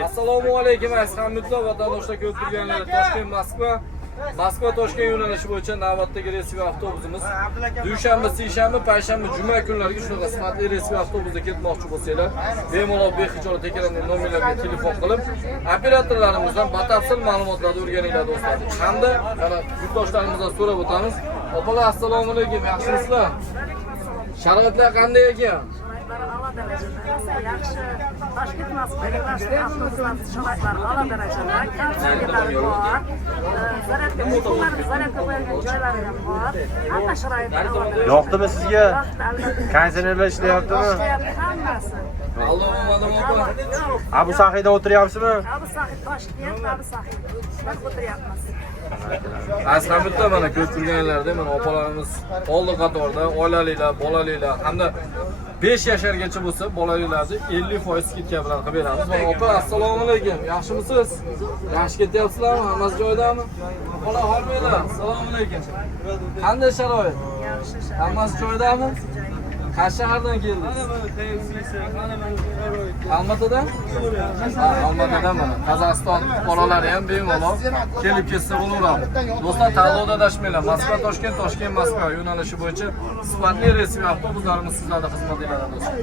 Assalomu alaykum ashamdullo vatandoshlar, ko'p turganlar Toshkent Moskva Toshkent yo'nalishi bo'yicha navbatdagi reysiy avtobusimiz dushanba, seshanba, payshanba, juma kunlariga shunaqa sifatli reysiy avtobusda ketmoqchi bo'lsanglar, bemalol bexijolat ekrandan nomerlarga telefon qilib, operatorlarimizdan batafsil ma'lumotlarni o'rganinglar do'stlar. Hamda mana yurtdoshlarimizdan so'rab o'tamiz. Opalar, assalomu alaykum, yaxshimisizlar? Sharoitlar qanday ekan? Ala darajada, yaxshi. Toshkent Moskvaga avtobuslar sharoitlari ala darajada, konsertlar bor. Zaryadka qo'yilgan joylari ham bor. Hamma sharoitlar bor. Yoqdimi sizga? Konditsionerlar ishlayaptimi? Ishlayapti hammasi. Abu Sahiyda o'tiryapsizmi? Abu Sahiy Toshkent, Abu Sahiy. Biz o'tiryapmiz. Ashabda mana ko'p turganlarda mana opalarimiz oldi qatorda oilalilar, bolalilar hamda 5 yashargacha bo'lsa bolalilarni 50% skidka bilan qilib beramiz. Mana opa, assalomu alaykum. Yaxshimisiz? Yaxshi ketyapsizlarmi? Hammasi joyidami? Opalar, hormanglar. Assalomu alaykum. Qanday sharoit? Yaxshi sharoit. Hammasi joyidami? Qaysi shahardan keldingiz? Almatadan? Almatadan mana. Qozog'iston bolalari ham bemalol kelib ketsa bo'laveradi. Do'stlar, tanlovda adashmanglar. Moskva Toshkent, Toshkent Moskva yo'nalishi bo'yicha sifatli reysiy avtobuslarimiz sizlarga xizmat beradi do'stlar.